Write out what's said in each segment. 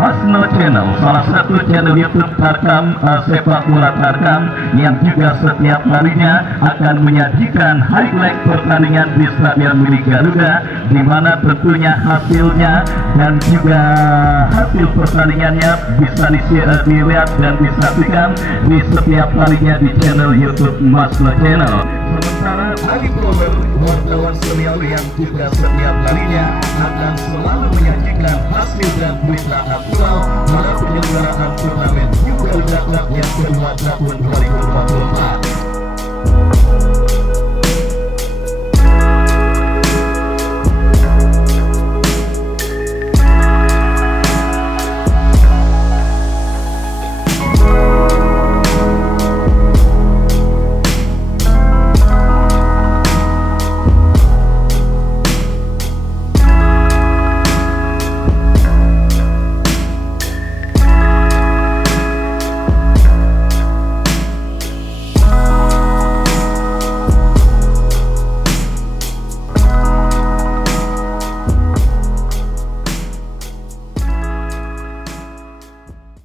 Masno Channel, salah satu channel YouTube Tarkam sepak bola Tarkam yang juga setiap harinya akan menyajikan highlight pertandingan di Stadion Milik Garuda, di mana tentunya hasilnya dan juga hasil pertandingannya bisa dilihat dan disaksikan di setiap harinya di channel YouTube Masno Channel. Sementara Ali Power, wartawan senior yang juga setiap harinya akan selalu menyajikan hasil dan berita aktual pada penyelenggaraan turnamen Garuda Cup yang kedua tahun 2024.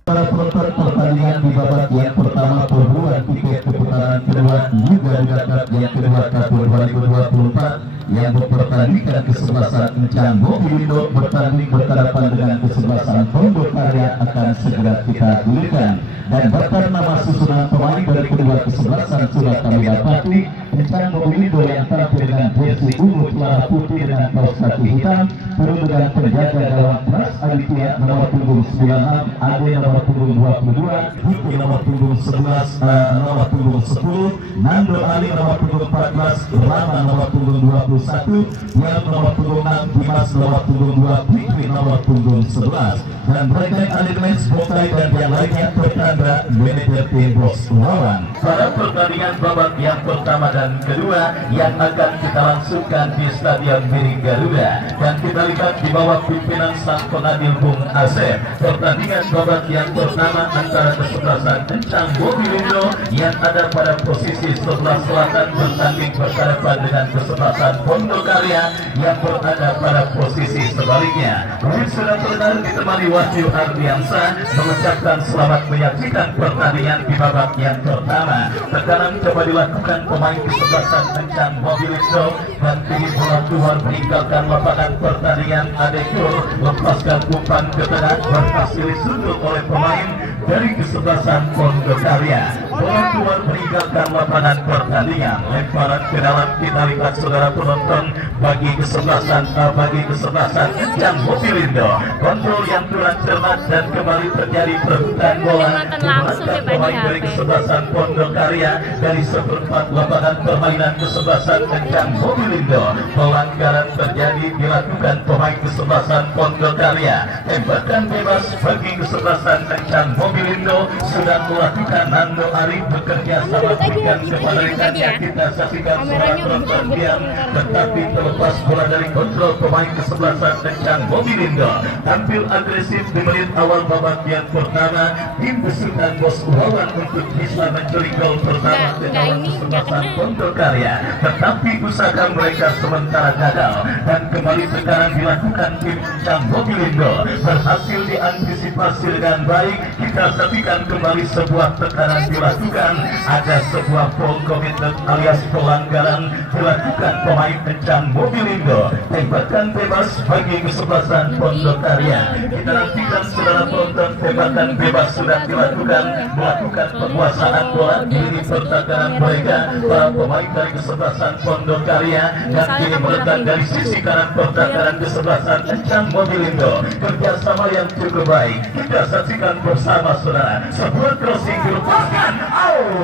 Para penonton pertandingan di babak yang pertama perburuan tiket keputaran kedua Liga Garuda Cup yang kedua tahun 2024 yang mempertandingkan kesebelasan Encang Bobilindo bertanding berhadapan dengan kesebelasan Pondok Karya akan segera kita gulirkan. Dan bahkan nama susunan pemain dari kedua kesebelasan sudah kami dapati. Encang Bobilindo yang tampil dengan jersey ungu celana putih dengan kaos kaki hitam, penuh dengan penjaga gawang Pras Aditya nomor punggung 96, Ade nomor punggung 22, Hukum nomor punggung 11, nomor punggung 10, Nando Ali nomor punggung 14, Rama nomor punggung 21, Yang nomor punggung 6, Dimas nomor punggung 2, Fikri nomor punggung 11. Dan Brighton Aliments Bokai dan yang lainnya bertanda manajer tim Bos Wawan. Pada pertandingan babak yang pertama dan kedua yang akan kita langsungkan di Stadion Milik Garuda, dan kita lihat di bawah pimpinan Sang Pengadil Bung Asep, pertandingan babak yang pertama antara kesebelasan Encang Bobilindo yang ada pada posisi sebelah selatan bertanding berhadapan dengan kesebelasan Pondok Karya yang berada pada posisi sebaliknya. Kami sudah terdengar ditemani Wahyu Ardiansa mengucapkan selamat menyaksikan pertandingan di babak yang pertama. Tekanan coba dilakukan pemain kesebelasan Encang Bobilindo dan tinggi bola keluar meninggalkan lapangan pertandingan. Adekur lepaskan umpan ke tengah berhasil disundul oleh pemain dari kesebelasan Pondok Karya. Bola keluar meninggalkan lapangan pertandingan. Lemparan ke dalam, kita lihat saudara penonton, bagi kesebelasan Encang Bobilindo. Kontrol yang kurang cermat dan kembali terjadi perebutan bola dimenangkan pemain dari kesebelasan Pondok Karya dari seperempat lapangan permainan kesebelasan Encang Bobilindo. Pelanggaran terjadi dilakukan pemain kesebelasan Pondok Karya. Tembakan bebas bagi kesebelasan Encang Bobilindo sudah melakukan. Nando Arif bekerja sama dengan kepada rekannya. Kita saksikan suara penonton diam, tetapi terlepas bola dari kontrol pemain kesebelasan Encang Bobilindo. Tampil agresif di menit awal babak yang pertama, tim besutan Bos Wawan untuk bisa mencuri gol pertama ke gawang kesebelasan Pondok Karya, tetapi usaha mereka sementara gagal dan kembali tekanan dilakukan tim Encang Bobilindo berhasil diantisipasi dengan baik. Kita saksikan kembali sebuah tekanan dilakukan, ada sebuah foul committed alias pelanggaran dilakukan pemain Encang Bobilindo. Tembakan bebas bagi kesebelasan Pondok Karya. Kita nantikan saudara penonton, tembakan bebas sudah dilakukan, melakukan penguasaan bola di pertandingan mereka para pemain dari kesebelasan Pondok Karya, dan kini meletak dari sisi kanan pertandingan kesebelasan Encang Bobilindo. Kerjasama yang cukup baik kita saksikan bersama saudara. Sebuah crossing dilepaskan,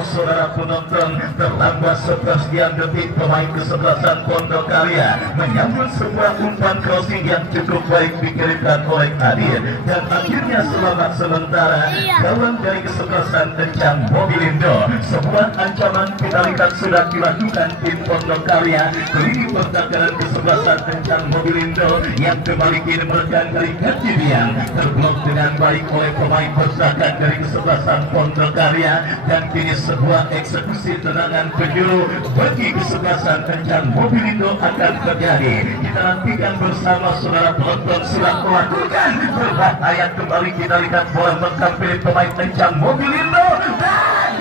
saudara penonton, terlambat sepersekian detik pemain kesebelasan Pondok Karya menyambut sebuah umpan crossing yang cukup baik dikirimkan oleh Adir, dan akhirnya selamat sementara gawang dari kesebelasan Encang Bobilindo. Sebuah ancaman kita lihat sudah dilakukan tim Pondok Karya. Lini pertahanan kesebelasan kencang Mobilindo yang kembali kini meregang dari kejadian terblok dengan baik oleh pemain pertahanan dari kesebelasan Pondok Karya, dan kini sebuah eksekusi tendangan penjuru bagi kesebelasan kencang Mobilindo akan terjadi. Kita nantikan bersama saudara penonton sudah melakukan berbahaya. Kembali kita lihat bola mengkampiri pemain kencang Mobilindo dan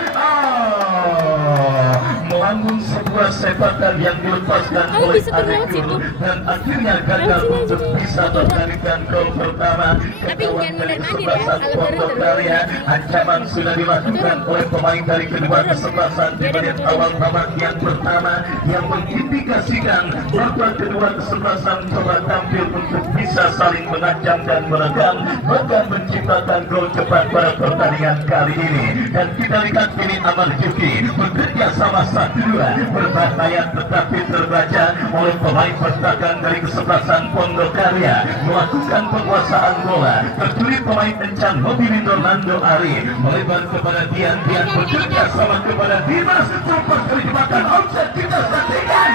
melambung sebuah sepakan yang dilepaskan oleh Adekur, dan akhirnya gagal untuk bisa menghadirkan gol pertama kekawan dari kesebelasan Pondok Karya. Ancaman sudah dilakukan oleh pemain dari kedua kesebelasan di menit awal babak yang pertama yang mengindikasikan bahwa kedua kesebelasan coba tampil untuk bisa saling mengancam dan meredam, bahkan menciptakan gol cepat pada pertandingan kali ini. Dan kita lihat kini Amar Juki bekerja sama 1-2 berbahaya, tetapi terbaca oleh pemain pertahanan dari kesebelasan Pondok Karya melakukan penguasaan bola. Tertulis pemain kencang Mobilindo Nando Ari melebar kepada Dian bekerja sama kepada Dimas, lepas dari jebakan offset, kita saksikan.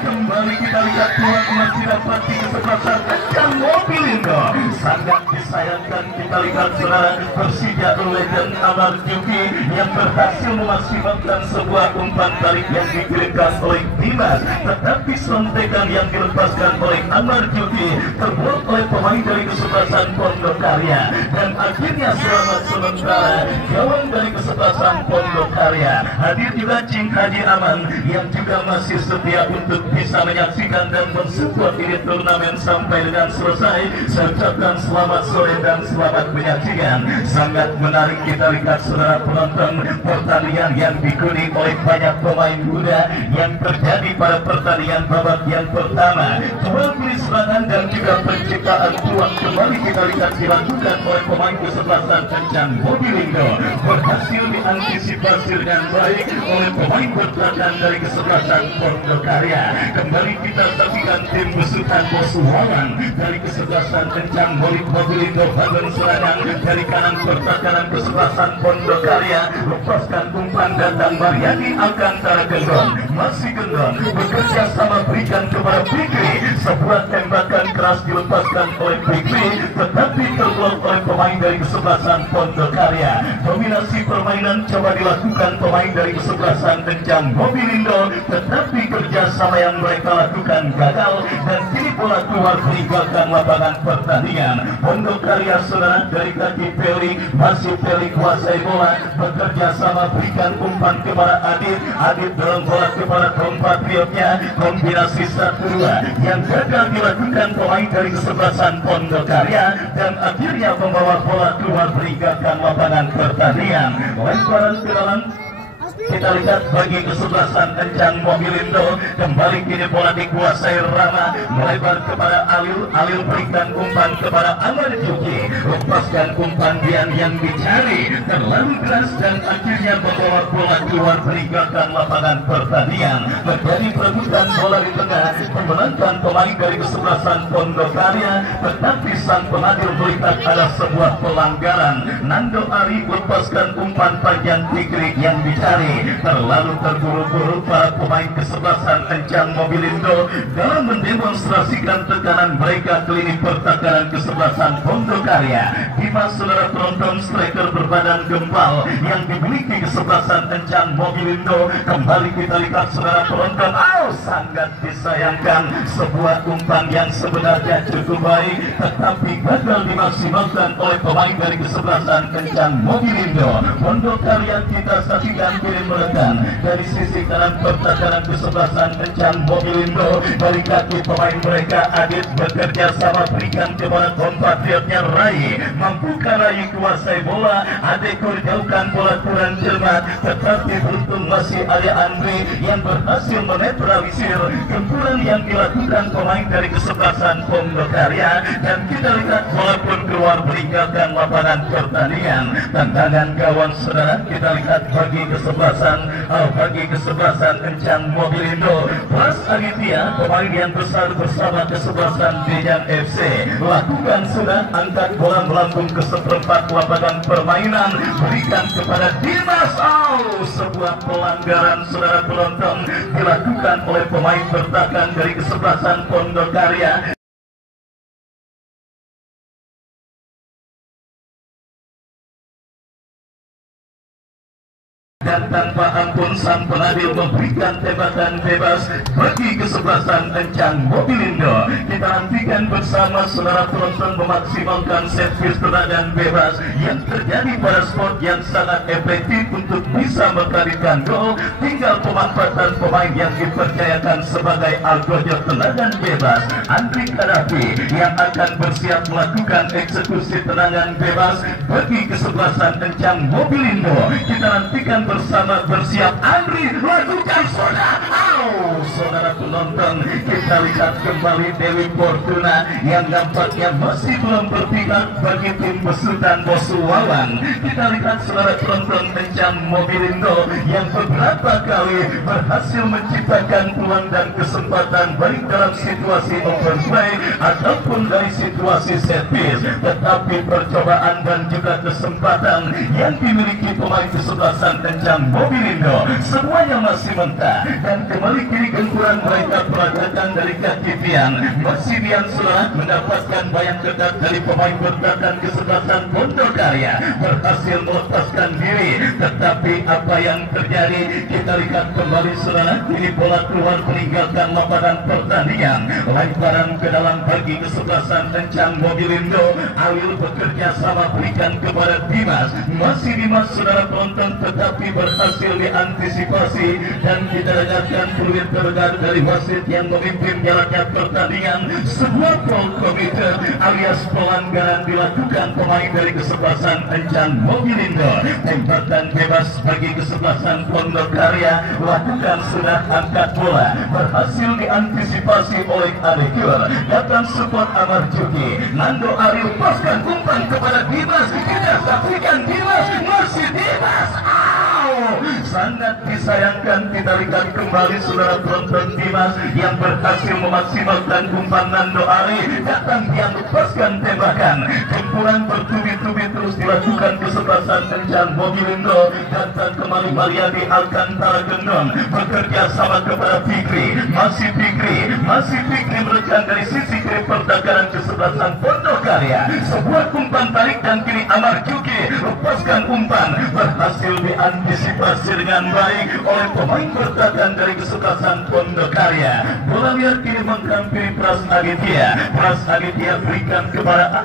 Kembali kita lihat tuan masih dapat di kesebelasan kencang Mobilindo. Sangat disayangkan kita lihat saudara Persija legend Amar Juki yang berhasil memaksimalkan sebuah umpan tarik yang dikirimkan oleh Dimas, tetapi sontekan yang dilepaskan oleh Amar Juki terblok oleh pemain dari kesebelasan Pondok Karya, dan akhirnya selamat sementara gawang dari kesebelasan Pondok Karya. Hadir juga Cing Haji Aman yang juga masih setia untuk bisa menyaksikan dan mensupport ini turnamen sampai dengan selesai. Saya ucapkan selamat sore dan selamat menyaksikan. Sangat menarik kita lihat saudara penonton pertandingan yang diikuti oleh banyak pemain muda yang terjadi pada pertandingan babak yang pertama. Jual beli serangan dan juga penciptaan peluang kembali kita lihat dilakukan oleh pemain kesebelasan kencang Mobilindo, berhasil diantisipasi dengan baik oleh pemain pertahanan dari kesebelasan Pondok Karya. Kembali kita saksikan tim besutan Bosuwalan dari kesebelasan kencang Mobilindo bagian serangan dari kanan pertahanan kesebelasan Pondok Karya, lepaskan umpan datang Mariani Alcantara Gendon, masih Gendon bekerja sama berikan kepada Fikri, sebuah tembakan keras dilepaskan oleh Fikri tetapi terblok oleh pemain dari kesebelasan Pondok Karya. Dominasi permainan coba dilakukan pemain dari kesebelasan kencang Mobilindo, tetapi kerjasama yang mereka lakukan gagal, dan kini bola keluar meninggalkan lapangan pertandingan. Pondok Karya saudara dari kaki Peli, masih Peli kuasai bola, bekerja sama berikan umpan kepada Adit dalam bola kepada kompatriotnya, kombinasi 1-2 yang gagal dilakukan pemain dari kesebelasan Pondok Karya, dan akhirnya membawa bola keluar meninggalkan lapangan pertandingan. Lemparan ke dalam kita lihat bagi kesebelasan kencang Mobilindo. Kembali kini bola dikuasai Rama, melebar kepada Alil berikan umpan kepada Amar Juki, lepaskan umpan Dian yang dicari terlalu keras, dan akhirnya membawa bola keluar meninggalkan lapangan pertandingan. Terjadi perebutan bola di tengah, memenangkan pemain dari kesebelasan Pondok Karya, tetapi sang pengadil melihat ada sebuah pelanggaran. Nando Ari lepaskan umpan panjang Fikri yang dicari, terlalu terburu-buru para pemain kesebelasan kencang Mobilindo dalam mendemonstrasikan tekanan mereka ke lini pertahanan kesebelasan Pondok Karya. Dimas saudara penonton striker berbadan gempal yang dimiliki kesebelasan kencang Mobilindo. Kembali kita lihat saudara penonton, sangat disayangkan sebuah umpan yang sebenarnya cukup baik tetapi gagal dimaksimalkan oleh pemain dari kesebelasan kencang Mobilindo. Pondok Karya kita saksikan kini merekan dari sisi kanan pertahanan kesebelasan kencang Mobilindo. Dari kaki pemain mereka Adit bekerja sama berikan kepada kompatriotnya Rai, mampukah Rai kuasai bola? Adekur jauhkan bola kurang cermat tetapi beruntung masih si Arya Andri yang berhasil menetralisir gempuran yang dilakukan pemain dari kesebelasan Pondok Karya, dan kita lihat walaupun keluar meninggalkan lapangan pertandingan, tendangan gawang saudara kita lihat bagi kesebelasan Encang Mobilindo Pras Aditya, pemain yang besar bersama kesebelasan Dejan FC lakukan sudah angkat bola melambung ke seperempat lapangan permainan, berikan kepada Dimas. Sebuah pelanggaran saudara penonton dilakukan oleh pemain bertahan dari kesebelasan Pondok Karya. Dan tanpa ampun sang penadil memberikan tembakan bebas bagi kesebelasan Encang Mobilindo. Kita nantikan bersama saudara penonton memaksimalkan servis tendangan bebas yang terjadi pada sport yang sangat efektif untuk bisa menghadirkan gol. Tinggal pemanfaatan pemain yang dipercayakan sebagai algojo tendangan bebas. Andri Kadafi yang akan bersiap melakukan eksekusi tendangan bebas bagi kesebelasan Encang Mobilindo. Kita nantikan bersama bersiap. Andri lakukan saudara penonton, kita lihat kembali Dewi Fortuna yang nampaknya masih belum berpihak bagi tim besutan Bosuwawan. Kita lihat saudara penonton Encang Mobilindo yang beberapa kali berhasil menciptakan peluang dan kesempatan baik dalam situasi open play ataupun dari situasi set piece, tetapi percobaan dan juga kesempatan yang dimiliki pemain kesebelasan Encang Mobilindo semuanya masih mentah, dan kembali kini gempuran mereka peragakan dari kaki Tian. Masih Tian saudara mendapatkan bayang ketat dari pemain bertahan kesebelasan Pondok Karya, berhasil melepaskan diri, tetapi apa yang terjadi kita lihat kembali saudara, kini bola keluar meninggalkan lapangan pertandingan, lemparan ke dalam bagi kesebelasan Encang Mobilindo. Awil bekerja sama berikan kepada Dimas, masih Dimas saudara penonton, tetapi berhasil diantisipasi dan kita dengarkan peluit terdengar dari wasit yang memimpin jalannya pertandingan. Sebuah foul committed alias pelanggaran dilakukan pemain dari kesebelasan Encang Mobilindo. Tembakan bebas bagi kesebelasan Pondok Karya lakukan sudah angkat bola, berhasil diantisipasi oleh Adekur. Datang support Amarjuki, Nando Ari lepaskan umpan kepada Dimas. Kita saksikan Dimas, masih Dimas. Sangat disayangkan kita lihat kembali saudara penonton Dimas yang berhasil memaksimalkan umpan Nando Ari. Datang yang lepaskan tembakan, gempuran bertubi-tubi terus dilakukan kesebelasan Encang Mobilindo. Datang kembali Mariadi Alcantara Gendon bekerja sama kepada Fikri, masih Fikri merekam dari sisi kiri perdagangan kesebelasan Pondok Karya. Sebuah umpan tarik dan kini Amarjuki lepaskan umpan, berhasil diantisipasi dengan baik oleh pemain bertahan dari kesebelasan Pondok Karya. Bola liar kini menghampiri Pras Aditya berikan kepada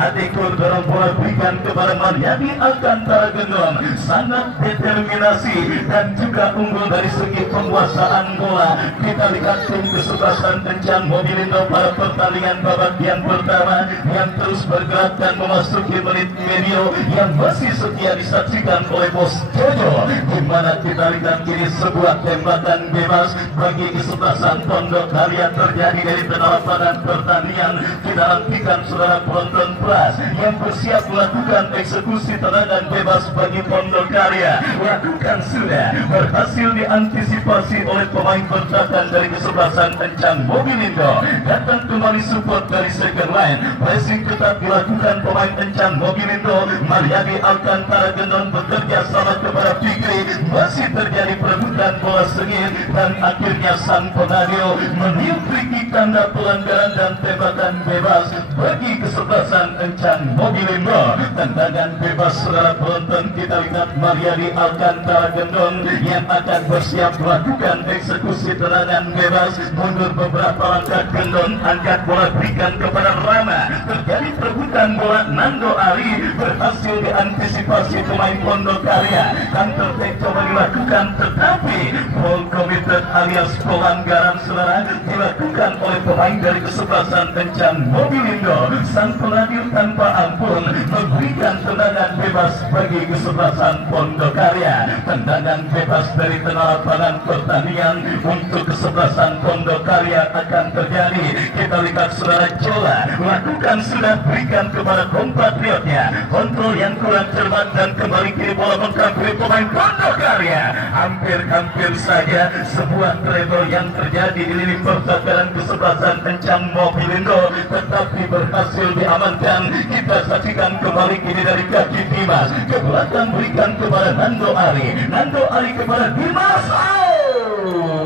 Adekur dorong bola berikan kepada Mariadi Alcantara Gendon. Sangat determinasi dan juga unggul dari segi penguasaan bola. Kita lihat tim kesebelasan Encang Mobilindo pada pertandingan babak yang pertama yang terus bergerak dan memasuki menit medio yang masih setia disaksikan oleh Bos Jojo, di mana kita lihat kini sebuah tembakan bebas bagi kesebelasan Pondok Karya terjadi dari tengah lapangan pertandingan. Kita nantikan saudara penonton Pras yang bersiap melakukan eksekusi tendangan bebas bagi Pondok Karya. Lakukan sudah, berhasil diantisipasi oleh pemain bertahan dari kesebelasan Encang Mobilindo. Datang kembali support dari second line, pressing ketat dilakukan pemain Encang Mobilindo. Mariadi Alcantara Gendon bekerja sama kepada Fikri, masih terjadi perebutan bola sengit dan akhirnya sang penadil meniup free tanda pelanggaran dan tembakan bebas bagi kesebelasan Encang Mobilindo. Tendangan bebas saudara penonton, kita lihat Mariadi Alcantara Gendon yang akan bersiap melakukan eksekusi tendangan bebas. Mundur beberapa langkah Gendon, angkat bola berikan kepada Rama. Terjadi perebutan bola, Nando Ari berhasil diantisipasi pemain Pondok Karya. Counter attack coba dilakukan, tetapi foul committed alias pelanggaran saudara dilakukan oleh pemain dari kesebelasan Encang Mobilindo. Sang penadil tanpa ampun memberikan tendangan bebas bagi kesebelasan Pondok Karya. Tendangan bebas dari tengah lapangan pertandingan untuk kesebelasan Pondok Karya akan terjadi. Kita lihat saudara, coba lakukan, sudah berikan kepada kompatriotnya, kontrol yang kurang cermat dan kembali kiri bola mengkampiri pemain Pondok Karya. Hampir saja sebuah treble yang terjadi di lini pertahanan kesebelasan Encang Mobilindo, tetapi berhasil diamankan. Kita saksikan kembali kiri dari kaki Dimas ke belakang, berikan kepada Nando Ari kepada Dimas.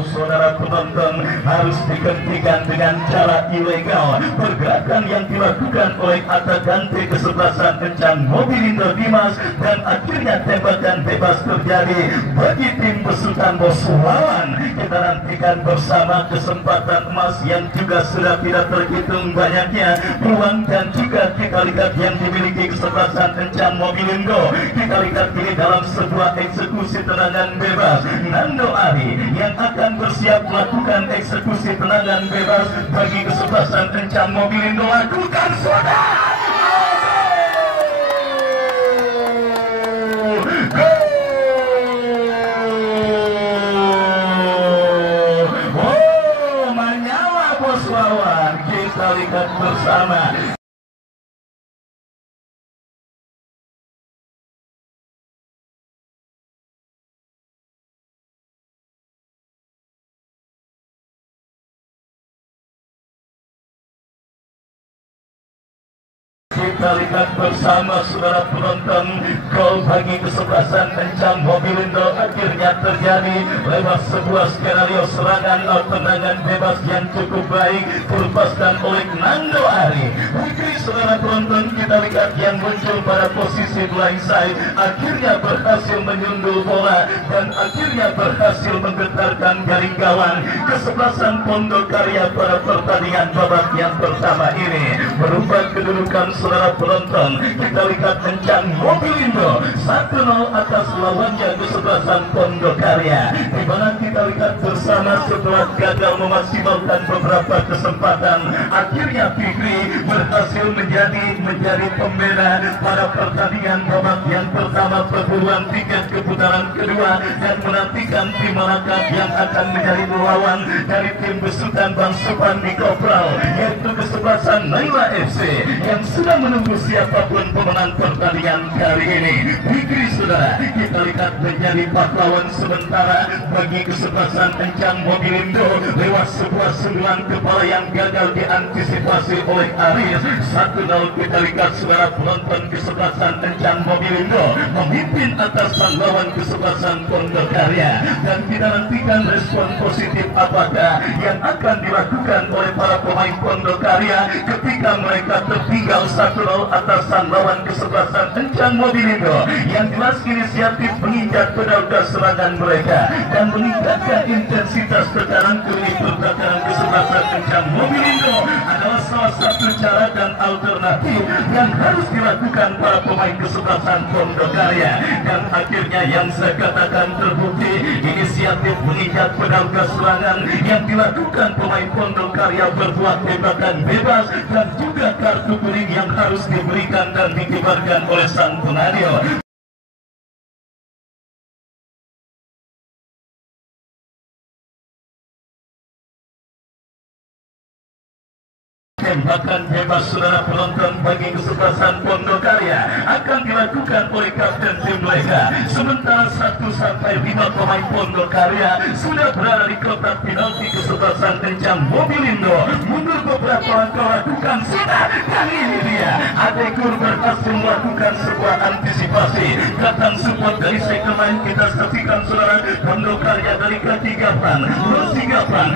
Saudara penonton, harus dihentikan dengan cara ilegal pergerakan yang dilakukan oleh atagante kesebelasan Encang Mobilindo Dimas, dan akhirnya tembakan bebas terjadi bagi tim besutan Bosuawan. Kita nantikan bersama kesempatan emas yang juga sudah tidak terhitung banyaknya peluang, dan juga kita lihat yang dimiliki kesebelasan Encang Mobilindo. Kita lihat ini dalam sebuah eksekusi tendangan bebas, Nando Ari yang akan bersiap melakukan eksekusi tendangan bebas bagi kesebelasan Encang Mobilindo. Lakukan saudara. Menyala Bosuawan. Kita lihat bersama. Kita lihat bersama saudara penonton, gol bagi kesebelasan Encang Mobilindo akhirnya terjadi lewat sebuah skenario serangan atau tendangan bebas yang cukup baik dilepaskan oleh Nando Ari. Mungkin saudara penonton, kita lihat yang muncul pada posisi blind side akhirnya berhasil menyundul bola dan akhirnya berhasil menggetarkan garing gawang kesebelasan Pondok Karya pada pertandingan babak yang pertama ini. Merubah kedudukan saudara penonton, kita lihat Encang Mobilindo 1-0 atas lawannya kesebelasan Pondok Karya, di mana kita lihat bersama setelah gagal memaksimalkan beberapa kesempatan, akhirnya Fikri berhasil menjadi pembeda pada pertandingan babak yang pertama perburuan tiket ke putaran kedua, dan menantikan tim manakah yang akan menjadi lawan dari tim besutan Bang Supandi Kopral, yaitu kesebelasan Naila FC yang sudah menunggu siapapun pemenang pertandingan kali ini. Fikri saudara, kita lihat menjadi pahlawan sementara bagi kesebelasan Encang Mobilindo lewat sebuah sundulan kepala yang gagal diantisipasi oleh Aris. 1-0 kita lihat saudara penonton, kesebelasan Encang Mobilindo memimpin atas sang lawan kesebelasan Pondok Karya, dan kita nantikan respon positif apakah yang akan dilakukan oleh para pemain Pondok Karya ketika mereka tertinggal 1-0 atas sang lawan kesebelasan Encang Mobilindo. Yang jelas inisiatif menginjak pedal serangan mereka dan meningkatkan intensitas tekanan ke pertahanan kesebelasan Encang Mobilindo adalah salah satu cara dan alternatif yang harus dilakukan para pemain kesebelasan Pondok Karya, dan akhirnya yang saya katakan terbukti inisiatif menginjak pedal serangan yang dilakukan pemain Pondok Karya berbuat tembakan bebas dan juga kartu kuning yang harus diberikan dan dikibarkan oleh sang pengadil. Tembakan bebas saudara penonton bagi kesebelasan Pondok Karya akan dilakukan oleh kapten tim mereka, sementara 1-5 pemain Pondok Karya sudah berada di kotak penalti kesebelasan Encang Mobilindo. Mundur beberapa langkah lakukan sudah, dan ini dia Adekur berhasil melakukan sebuah antisipasi. Datang support dari segmen, kita saksikan saudara Pondok Karya dari kaki Gafran, Rosi Gafran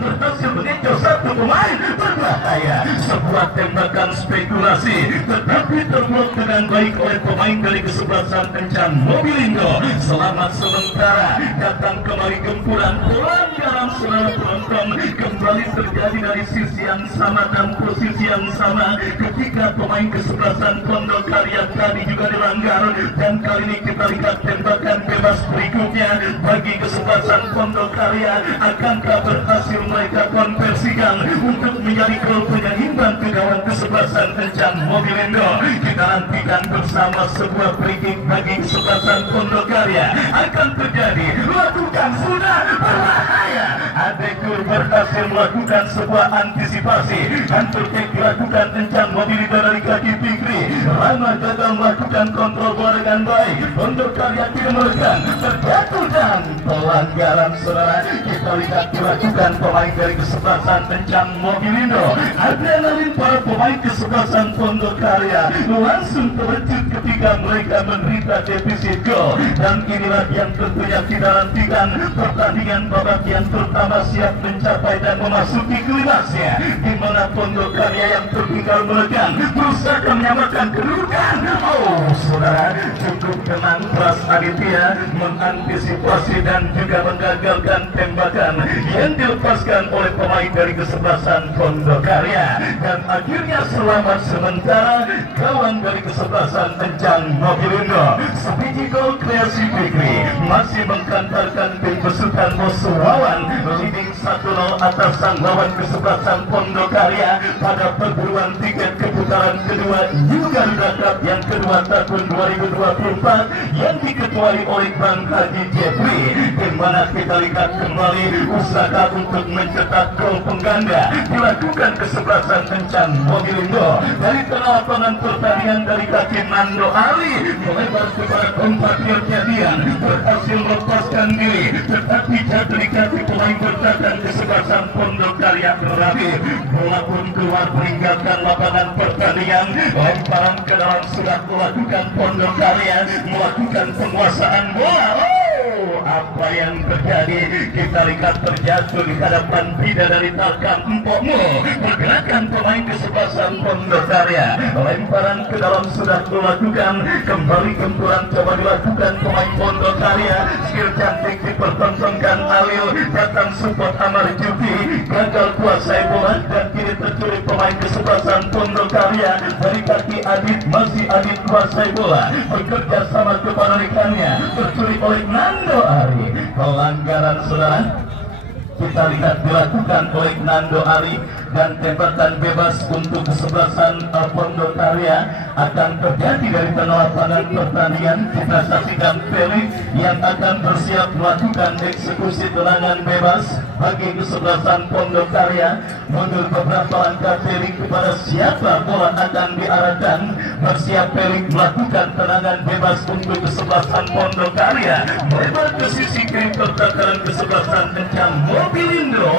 berhasil menginjau satu pemain berbahaya. Sebuah tembakan spekulasi tetapi terblok dengan baik oleh pemain dari kesebelasan Encang Mobilindo. Selamat sementara, datang kembali gempuran pelanggaran saudara penonton kembali terjadi dari sisi yang sama dan posisi yang sama ketika pemain kesebelasan Pondok Karya tadi juga dilanggar, dan kali ini kita lihat tembakan bebas berikutnya bagi kesebelasan Pondok Karya. Akankah berhasil mereka konversikan untuk menjadi gol penyeimbang ke gawang kesebelasan Encang Mobilindo? Kita nantikan saksikan bersama sebuah free kick bagi kesebelasan Pondok Karya akan terjadi. Lakukan sudah berbahaya. Adekur berhasil melakukan sebuah antisipasi. Hantur kick dilakukan kencang mobilitas dari kaki Fikri. Rama gagal melakukan kontrol bola dengan baik. Pondok Karya tidak menekan, terjatuh dan pelanggaran saudara. Kita lihat dilakukan pemain dari kesebelasan kencang Mobilindo. Adrenalin para pemain kesebelasan Pondok Karya langsung terwujud ketika mereka menderita defisit gol. Dan inilah yang tentunya kita nantikan pertandingan babak yang pertama siap mencapai dan memasuki klimaksnya, di mana Pondok Karya yang tertinggal menekan berusaha menyamakan kedudukan. Oh saudara, cukup tenang Pras Aditya mengantisipasi dan juga menggagalkan tembakan yang dilepaskan oleh pemain dari kesebelasan Pondok Karya, dan akhirnya selamat sementara kawan dari kesebelasan kencang Mobilindo. Sebiji gol kreasi Fikri masih mengkantarkan tim besutan Bos Wawan leading 1-0 atas sang lawan kesebelasan Pondok Karya pada perburuan tiket keputaran kedua New Garuda Cup yang kedua tahun 2024 yang diketuai oleh Bang Haji Jeffrey, di mana kita lihat kembali usaha untuk mencetak gol pengganda dilakukan kesebelasan kencang Mobilindo. Dari tengah lapangan pertandingan dari kaki Nando Ali melebar kepada kompaknya Jadian, berhasil melepaskan diri, tetapi jatuh di kaki pemain bertahan kesebelasan Pondok Karya berakhir. Bola pun keluar meninggalkan lapangan pertandingan. Lemparan ke dalam sudah melakukan Pondok Karya melakukan penguasaan bola. Apa yang terjadi? Kita lihat terjatuh di hadapan bidadari Talkam Empokmu. Pergerakan pemain kesebelasan Pondok Karya, lemparan ke dalam sudah dilakukan, kembali gempuran coba dilakukan pemain Pondok Karya. Skill cantik dipertontonkan Alil, datang support Amar Juki, gagal kuasai bola dan kini tercuri pemain kesebelasan Pondok Karya. Dari kaki Adit, masih Adit kuasai bola, bekerja sama kepada rekannya, tercuri oleh Nando Ari. Pelanggaran saudara kita lihat dilakukan oleh Nando Ari, dan tembakan bebas untuk kesebelasan Pondok Karya akan terjadi dari tengah lapangan pertandingan. Kita saksikan Felix yang akan bersiap melakukan eksekusi tendangan bebas bagi kesebelasan Pondok Karya. Mundur beberapa langkah Felix kepada siapa bola akan diarahkan. Bersiap Felix melakukan tendangan bebas untuk kesebelasan Pondok Karya, melebar ke sisi kiri pertahanan kesebelasan kencang Mobilindo.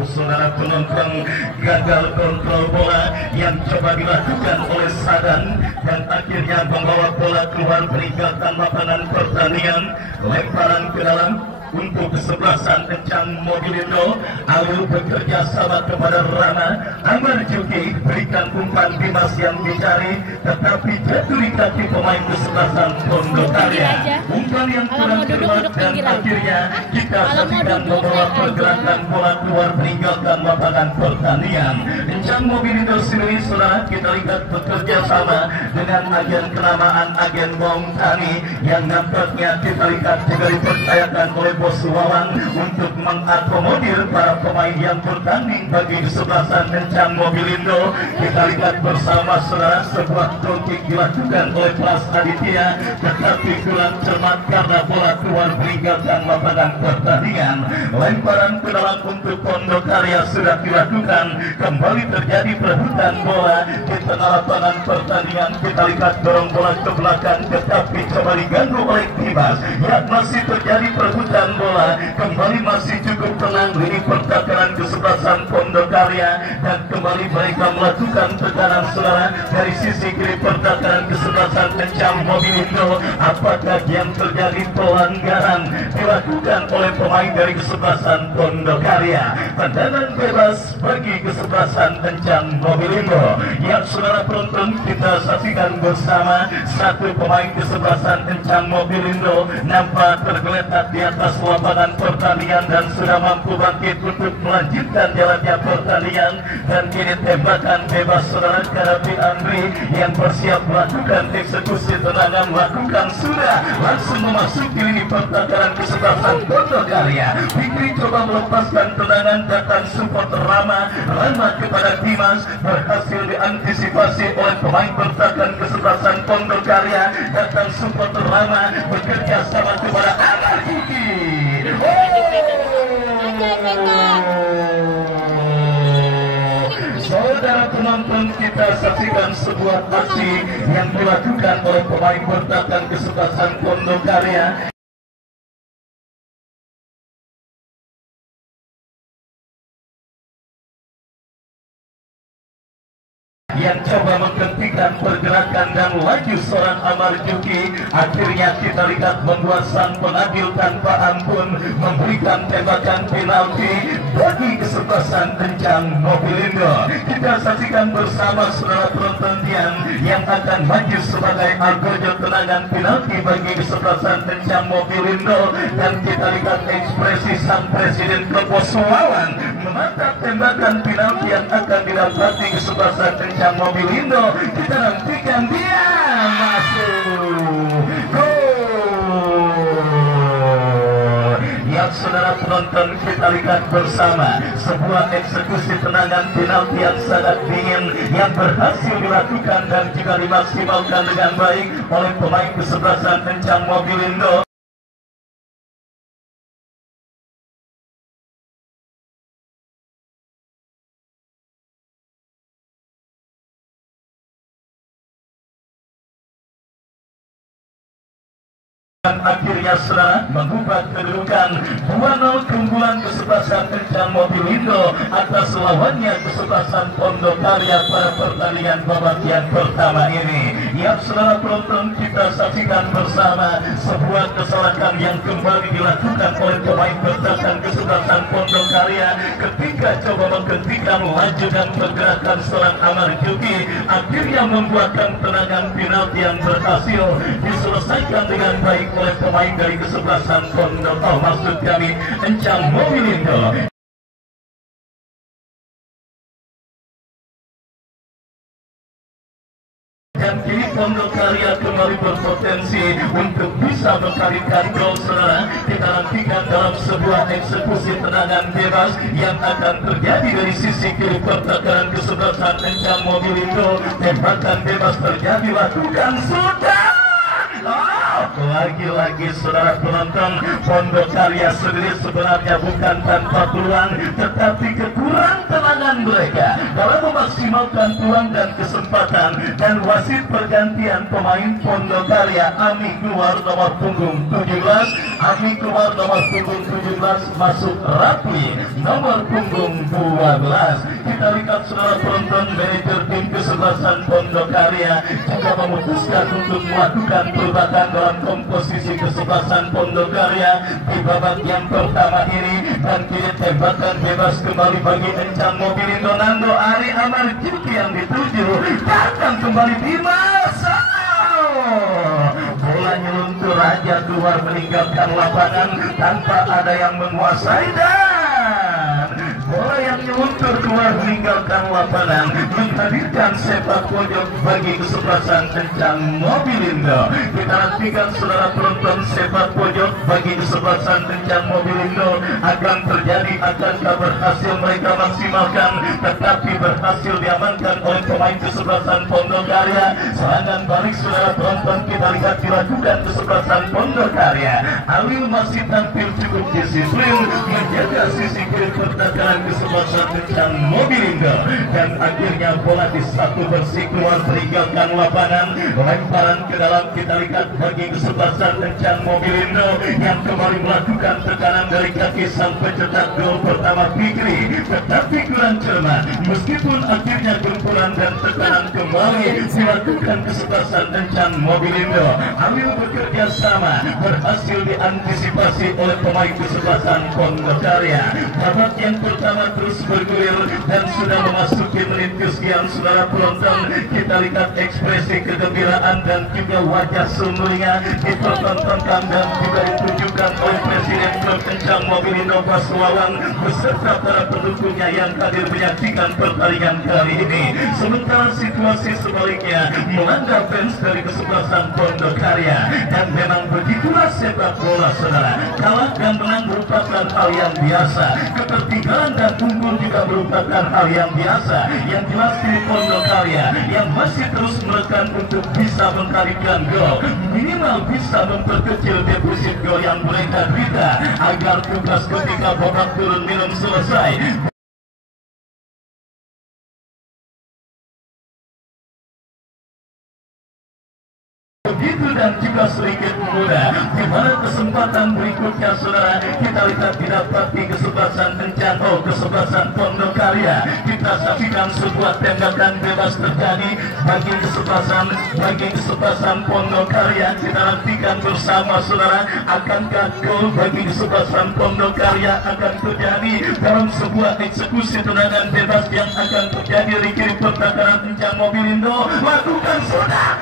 Saudara penonton, gagal kontrol bola yang coba dilakukan oleh Sadan, dan akhirnya membawa bola keluar meninggalkan lapangan pertandingan. Lemparan ke dalam untuk kesebelasan kencang Mobilindo. Alul bekerja sama kepada Rana. Amar Juki berikan umpan Dimas yang dicari, tetapi jatuh di kaki pemain kesebelasan Pondok Karya. Umpan yang kurang tepat, dan akhirnya kita saksikan membawa pergerakan bola keluar meninggalkan lapangan pertandingan. Kencang Mobilindo sendiri saudara kita lihat bekerja sama dengan agen kenamaan agen Bong Tani yang nampaknya kita lihat juga dipercayakan oleh Bos Wawan untuk mengakomodir para pemain yang bertanding bagi kesebelasan kencang Mobilindo. Kita lihat bersama saudara sebuah goal kick dilakukan oleh Pras Aditya, tetapi kurang cermat karena bola keluar meninggalkan lapangan pertandingan. Lemparan ke dalam untuk Pondok Karya sudah dilakukan, kembali terjadi perebutan bola di tengah lapangan pertandingan. Kita lihat dorong bola ke belakang, tetapi coba diganggu oleh Dimas. Ya, masih terjadi perebutan bola, kembali masih cukup tenang lini pertahanan kesebelasan Pondok Karya, dan kembali mereka melakukan tekanan saudara dari sisi kiri pertahanan kesebelasan kencang Mobilindo. Apakah yang terjadi? Pelanggaran dilakukan oleh pemain dari kesebelasan Pondok Karya. Tendangan bebas bagi kesebelasan kencang Mobilindo. Yang saudara penonton kita saksikan bersama, satu pemain kesebelasan kencang Mobilindo nampak tergeletak di atas lapangan pertandingan dan sudah mampu bangkit bibit untuk melanjutkan jalannya pertandingan. Dan kini tembakan bebas saudara Karapi Andri yang bersiap melakukan eksekusi tendangan, melakukan sudah langsung memasuki lini pertahanan kesebelasan Pondokarya. Fikri coba melepaskan tendangan, datang support Rama kepada Dimas, berhasil diantisipasi oleh pemain bertahan kesebelasan Pondokarya. Datang support Rama bekerja sama kepada Amar Juki. Saudara penonton, kita saksikan sebuah aksi yang dilakukan oleh pemain bertahan kesebelasan Pondokarya yang coba menghentikan pergerakan dan laju seorang Amar Juki. Akhirnya kita lihat membuat sang pengadil tanpa ampun memberikan tembakan penalti bagi kesebelasan Encang Mobilindo. Kita saksikan bersama saudara penonton yang akan maju sebagai algojo tendangan penalti bagi kesebelasan Encang Mobilindo. Dan kita lihat ekspresi sang Presiden Keposwawan menatap tembakan penalti yang akan didapati kesebelasan Encang Mobilindo. Kita nantikan dia masuk gol. Yang saudara penonton, kita lihat bersama sebuah eksekusi tendangan penalti yang sangat dingin yang berhasil dilakukan dan juga dimaksimalkan dengan baik oleh pemain kesebelasan Encang Mobilindo. Dan akhirnya saudara mengubah kedudukan 2-0 keunggulan kesebelasan Encang Mobilindo atas lawannya kesebelasan Pondokarya pada pertandingan babak yang pertama ini. Ya saudara penonton, kita saksikan bersama sebuah kesalahan yang kembali dilakukan oleh pemain bertahan kesebelasan Pondokarya ketika coba menghentikan laju dan pergerakan seorang Amar Juki, akhirnya membuatkan tendangan penalti yang berhasil diselesaikan dengan baik oleh pemain dari kesebelasan maksud kami Encang Mobilindo. Dan kini Pondokarya kembali berpotensi untuk bisa mengkalikan gol saudara. Kita nantikan dalam sebuah eksekusi tendangan bebas yang akan terjadi dari sisi kiri pertahanan kesebelasan Encang Mobilindo. Tembakan bebas terjadi, lakukan sudah. Lagi-lagi saudara penonton, Pondokarya sendiri sebenarnya bukan tanpa peluang, tetapi kekurangan tendangan mereka dalam memaksimalkan peluang dan kesempatan. Dan wasit pergantian pemain Pondokarya, Ami keluar nomor punggung 17, Ami keluar nomor punggung 17, masuk Rapli nomor punggung 12. Kita lihat saudara penonton, manajer tim kesebelasan Pondokarya juga memutuskan untuk melakukan perubahan dalam komposisi kesebelasan Pondokarya di babak yang pertama ini. Dan kini tembakan bebas kembali bagi Encang Mobilindo. Nando Ari Amar Juki yang dituju, datang kembali Dimas. Bola nyeluntur aja keluar meninggalkan lapangan tanpa ada yang menguasai, dan bola yang nyeluntur keluar meninggalkan lapangan menghadirkan sepak pojok bagi kesebelasan Encang Mobilindo. Kita nantikan saudara penonton, sepak pojok bagi kesebelasan Encang Mobilindo akan terjadi, akankah berhasil mereka maksimalkan, tetapi berhasil diamankan oleh pemain kesebelasan Pondokarya. Serangan balik saudara penonton kita lihat dilakukan kesebelasan Pondokarya. Alil masih tampil cukup disiplin menjaga sisi kiri pertahanan kesebelasan Encang Mobilindo. Dan akhirnya bola di satu bersih keluar meninggalkan lapangan. Lemparan ke dalam kita lihat bagi kesebelasan Encang Mobilindo yang kembali melakukan tekanan dari kaki sang pencetak gol pertama Fikri, tetapi kurang cermat. Meskipun akhirnya gempuran dan tekanan kembali dilakukan kesebelasan Encang Mobilindo, Amil bekerja sama berhasil diantisipasi oleh pemain kesebelasan Pondokarya. Babak yang pertama terus bergulir dan sudah memasuki menit kesekian saudara penonton. Kita lihat ekspresi kegembiraan dan juga wajah sumbernya dipertontonkan dan juga ditunjukkan oleh Presiden klub Encang mobil Innova Sulawan beserta para pendukungnya yang hadir menyaksikan pertandingan kali ini. Sementara situasi sebaliknya melanda fans dari kesebelasan Pondok Karya, dan memang begitulah sepak bola saudara. Kalah dan menang merupakan hal yang biasa, ketertinggalan dan unggul juga merupakan hal yang biasa. Yang jelas di Pondok Karya yang masih terus menekan untuk bisa mengkalikan gol, minimal bisa memperkecil defisit gol yang mereka derita, agar tugas ketika babak turun minum selesai. Begitu dan juga sedikit mudah. Di mana kesempatan berikutnya saudara kita lihat didapati kesebelasan Encang, kesebelasan Pondok Karya. Kita saksikan sebuah tembakan bebas terjadi bagi kesebelasan Pondok Karya. Kita nantikan bersama saudara, akankah gol bagi kesebelasan Pondok Karya akan terjadi dalam sebuah eksekusi tendangan bebas yang akan terjadi di kiri pertahanan Encang Mobilindo. Lakukan saudara.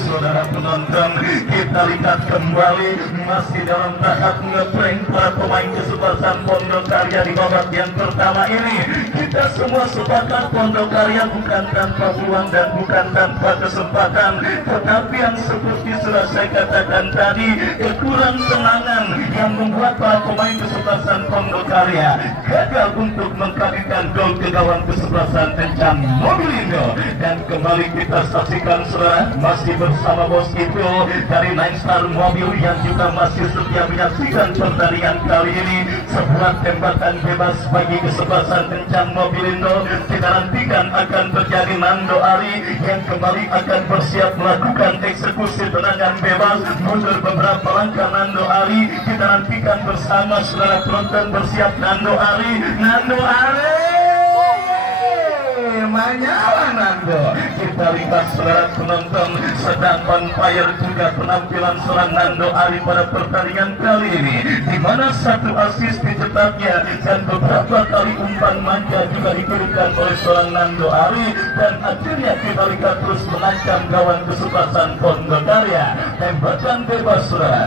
Saudara penonton, kita lihat kembali masih dalam tahap ngeprank para pemain kesebelasan Pondok Karya di babak yang pertama ini. Kita semua sepakat Pondok Karya bukan tanpa peluang dan bukan tanpa kesempatan, tetapi yang seperti sudah saya katakan tadi, kekurang tenangan yang membuat para pemain kesebelasan Pondok Karya gagal untuk mengkalikan gol ke gawang kesebelasan Encang Mobilindo. Dan kembali kita saksikan saudara, masih bersama Bos Ipul dari Nine Star Mobil yang juga masih setia menyaksikan pertandingan kali ini. Sebuah tembakan bebas bagi kesebelasan Encang Mobilindo. Kita nantikan akan terjadi Nando Ari yang kembali akan bersiap melakukan eksekusi tendangan bebas. Mundur beberapa langkah Nando Ari. Kita nantikan bersama saudara penonton, bersiap Nando Ari. Menyala Nando. Kita lihat saudara penonton, sedang on fire juga penampilan seorang Nando Ari pada pertandingan kali ini, di mana satu assist dicetaknya dan beberapa kali umpan manja juga diberikan oleh seorang Nando Ari, dan akhirnya kita lihat terus mengancam gawang kesebelasan Pondok Karya. Tembakan bebas saudara.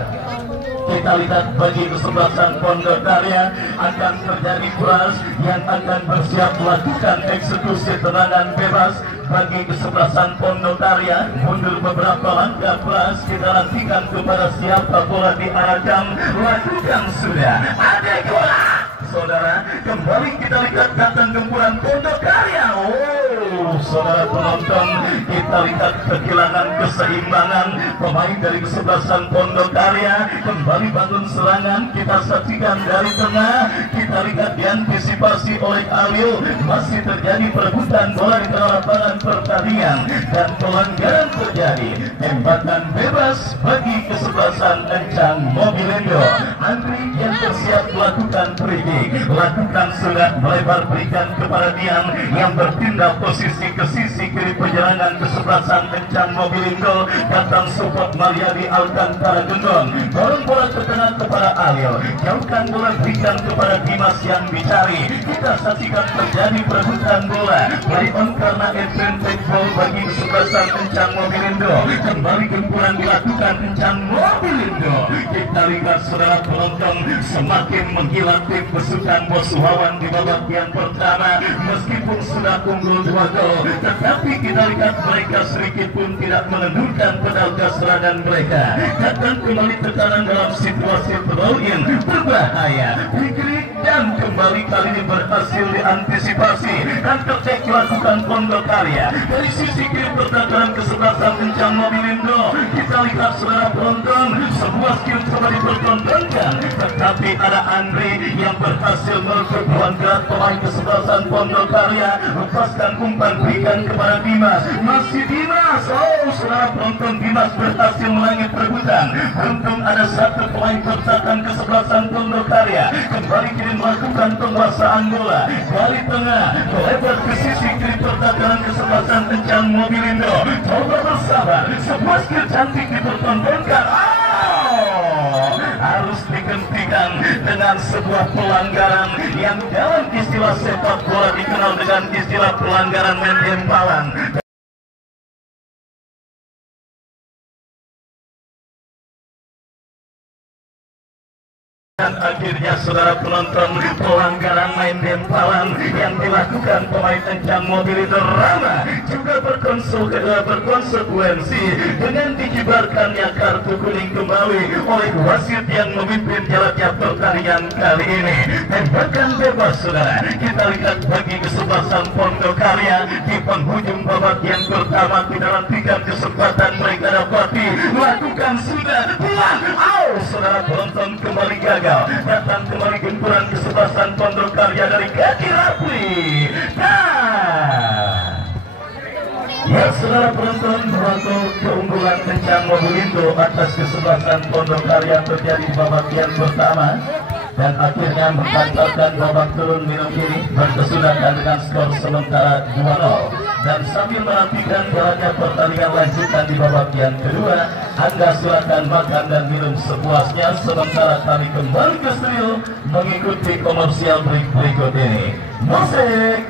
Kita lihat bagi kesebelasan Pondok Karya akan terjadi Pras yang akan bersiap melakukan eksekusi tendangan bebas bagi kesebelasan Pondok Karya. Mundur beberapa langkah Pras, kita nantikan kepada siapa bola diarahkan. Lakukan sudah, ada bola saudara. Kembali kita lihat datang gempuran Pondok Karya. Saudara penonton, kita lihat kehilangan keseimbangan pemain dari kesebelasan Pondok Karya. Kembali bangun serangan, kita saksikan dari tengah. Kita lihat diantisipasi oleh Alio. Masih terjadi perebutan bola di tengah lapangan pertandingan dan pelanggaran terjadi. Tembakan bebas bagi kesebelasan Encang Mobilindo. Andri yang bersiap melakukan free, lakukan sudah melebar, berikan kepada Dian yang bertindak posisi ke sisi kiri penyerangan kesebelasan Encang Mobilindo. Datang support Mariadi Alcantara Gendong, dorong bola ke tengah kepada Alio, jauhkan bola, berikan kepada Dimas yang dicari. Kita saksikan terjadi perebutan bola, play on karena advantage ball bagi kesebelasan Encang Mobilindo. Kembali gempuran dilakukan Encang Mobilindo. Kita lihat saudara penonton, semakin menggila tim besutan Bos Wawan di babak yang pertama. Meskipun sudah unggul 2 gol, tetapi kita lihat mereka sedikit pun tidak menundukkan pedal gas serangan mereka. Datang kembali tekanan dalam situasi throw-in berbahaya. Dikrik dan kembali kali ini berhasil diantisipasi dan tercek dilakukan Pondok Karya dari sisi kiri pertahanan kesebelasan Encang Mobilindo. Kita lihat saudara penonton, sebuah skill coba dipertontonkan, tetapi ada Andri yang berhasil merebut bola gerak pemain kesebelasan Pondok Karya. Lepaskan umpan, berikan kepada Dimas. Masih Dimas. Saudara penonton, Dimas berhasil melangit perebutan. Beruntung ada satu pemain pertahanan kesebelasan Pondok Karya. Kembali kini melakukan penguasaan bola dari tengah, melebar ke sisi kiri pertahanan kesebelasan Encang Mobilindo. Coba bersabar, sebuah skill cantik dipertontonkan. Harus dihentikan dengan sebuah pelanggaran yang dalam istilah sepak bola dikenal dengan istilah pelanggaran menyempalan. Dan akhirnya saudara penonton, pelanggaran main lemparan yang dilakukan pemain Encang Mobil Drama juga berkonsekuensi dengan dikibarkannya kartu kuning kembali oleh wasit yang memimpin jalannya pertandingan kali ini. Tembakan bebas saudara, kita lihat bagi kesebelasan Pondok Karya di penghujung babak yang pertama. Tidak nantikan kesempatan mereka dapati, lakukan sudah pulang. Saudara penonton, kembali gagal. Datang kembali gempuran kesebelasan Pondok Karya dari kaki Rapli. Ya saudara penonton, waktu keunggulan Encang Mobilindo atas kesebelasan Pondok Karya terjadi di babak yang pertama dan akhirnya mengantarkan babak turun minum ini berkesudahan dengan skor sementara 2-0. Dan sambil menantikan jalannya pertandingan lanjutan di babak yang kedua, Anda silakan makan dan minum sepuasnya sementara kami kembali ke studio mengikuti komersial berikut ini. Musik